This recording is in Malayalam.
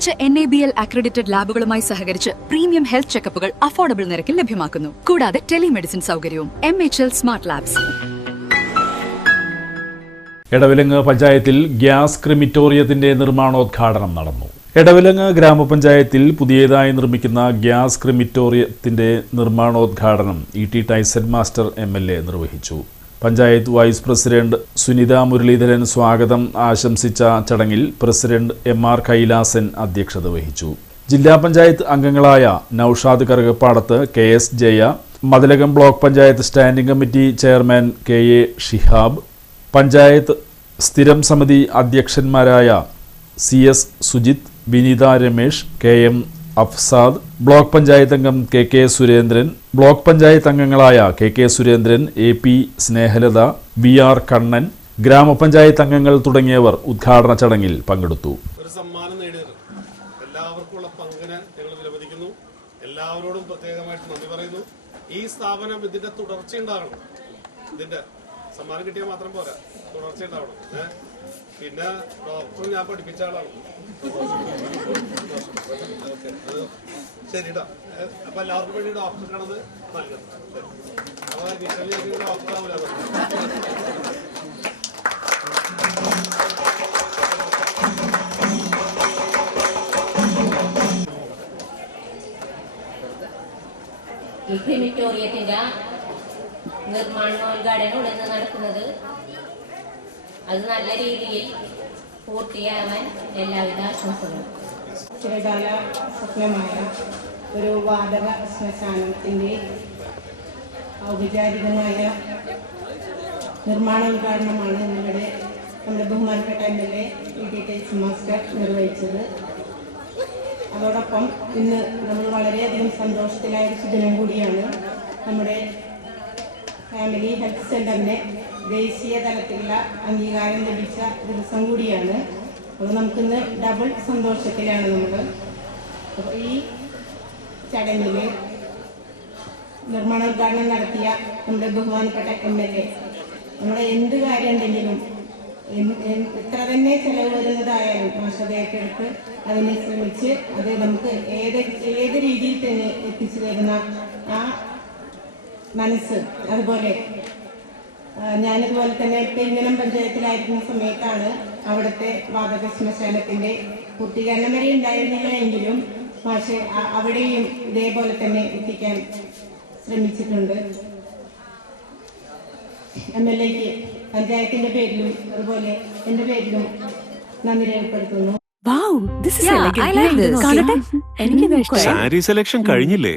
മികച്ച N A B L accredited ലാബുകളുമായി സഹകരിച്ച് പ്രീമിയം ഹെൽത്ത് ചെക്കപ്പുകൾ അഫോർഡബിൾ നിരക്കിൽ ലഭ്യമാക്കുന്നു. കൂടാതെ ടെലിമെഡിസിൻ സൗകര്യവും M H L smart labs Edavilangu പഞ്ചായത്തിൽ ഗ്യാസ് ക്രിമിറ്റോറിയത്തിന്റെ നിർമ്മാണോദ്ഘാടനം നടന്നു. എടവിലങ്ങ് ഗ്രാമപഞ്ചായത്തിൽ പുതിയതായി നിർമ്മിക്കുന്ന ഗ്യാസ് ക്രിമിറ്റോറിയത്തിന്റെ നിർമ്മാണോദ്ഘാടനം E T Taison master M നിർവഹിച്ചു. പഞ്ചായത്ത് വൈസ് പ്രസിഡന്റ് സുനിത മുരളീധരൻ സ്വാഗതം ആശംസിച്ച ചടങ്ങിൽ പ്രസിഡന്റ് എം ആർ കൈലാസൻ അധ്യക്ഷത വഹിച്ചു. ജില്ലാ പഞ്ചായത്ത് അംഗങ്ങളായ Naushad Karukappadath K S Jaya Mathilakam block panchayat standing committee chairman K A Shihab panchayat സ്ഥിരം സമിതി അധ്യക്ഷന്മാരായ C S Sujith Vineetha Ramesh K M Afsad block panchayat അംഗം K K Surendran block panchayat അംഗങ്ങളായ K K Surendran A P Snehalatha V R Kannan ഗ്രാമപഞ്ചായത്ത് അംഗങ്ങൾ തുടങ്ങിയവർ ഉദ്ഘാടന ചടങ്ങിൽ പങ്കെടുത്തു. ഒരു സമ്മാനം എല്ലാവർക്കുമുള്ള എല്ലാവരോടും പ്രത്യേകമായിട്ട് നന്ദി പറയുന്നു. ഈ സ്ഥാപനം ഇതിന്റെ തുടർച്ചയുണ്ടാകണം. ഇതിന്റെ സമ്മാനം കിട്ടിയാൽ മാത്രം പോരാ തുടർച്ച ഉണ്ടാവണം? പിന്നെ ഡോക്ടർ ഞാൻ പഠിപ്പിച്ച ആളാണ് ശരിടാ? അപ്പൊ എല്ലാവർക്കും വേണ്ടി ഡോക്ടർക്കാണത് ശരി. അപ്പൊ ഡോക്ടർ ആവില്ല നിർമ്മാണോദ്ഘാടനം ഉടനെ നടക്കുന്നത്. അത് നല്ല രീതിയിൽ പൂർത്തിയാവാൻ എല്ലാവിധ ആശംസകളും. ചിരകാല സ്വപ്നമായ ഒരു വാതക ശ്മശാനത്തിന്റെ ഔപചാരികമായ നിർമ്മാണോദ്ഘാടനമാണ് ഇന്നിവിടെ നമ്മുടെ ബഹുമാനപ്പെട്ട M L A E T master നിർവഹിച്ചത്. അതോടൊപ്പം ഇന്ന് നമ്മൾ വളരെയധികം സന്തോഷത്തിലായ ഒരു ദിനം കൂടിയാണ് നമ്മുടെ ഫാമിലി ഹെൽത്ത് സെന്ററിന്റെ ദേശീയ തലത്തിലുള്ള അംഗീകാരം ലഭിച്ച ദിവസം കൂടിയാണ്. അപ്പോൾ നമുക്കിന്ന് ഡബിൾ സന്തോഷത്തിലാണ് നമ്മൾ അപ്പോൾ ഈ ചടങ്ങിൽ നിർമ്മാണോദ്ഘാടനം നടത്തിയ നമ്മുടെ ബഹുമാനപ്പെട്ട എം എൽ എ നമ്മുടെ എന്ത് കാര്യം ഉണ്ടെങ്കിലും എത്ര തന്നെ ചെലവ് വരുന്നതായാലും മാഷതയൊക്കെടുത്ത് അതിനെ ശ്രമിച്ച് അത് നമുക്ക് ഏത് ഏത് രീതിയിൽ തന്നെ എത്തിച്ചു തരുന്ന ആ മനസ്സ് അതുപോലെ ഞാനിതുപോലെ തന്നെ തെങ്ങനം പഞ്ചായത്തിലായിരുന്ന സമയത്താണ് അവിടുത്തെ വാതക ശ്മശാനത്തിന്റെ പൂർത്തീകരണം വരെ ഉണ്ടായിരുന്നില്ല എങ്കിലും പക്ഷേ അവിടെയും ഇതേപോലെ തന്നെ എത്തിക്കാൻ ശ്രമിച്ചിട്ടുണ്ട്. എം എൽ എക്ക് പഞ്ചായത്തിന്റെ പേരിലും അതുപോലെ എന്റെ പേരിലും നന്ദി രേഖപ്പെടുത്തുന്നു. സാരി സെലക്ഷൻ കഴിഞ്ഞില്ലേ?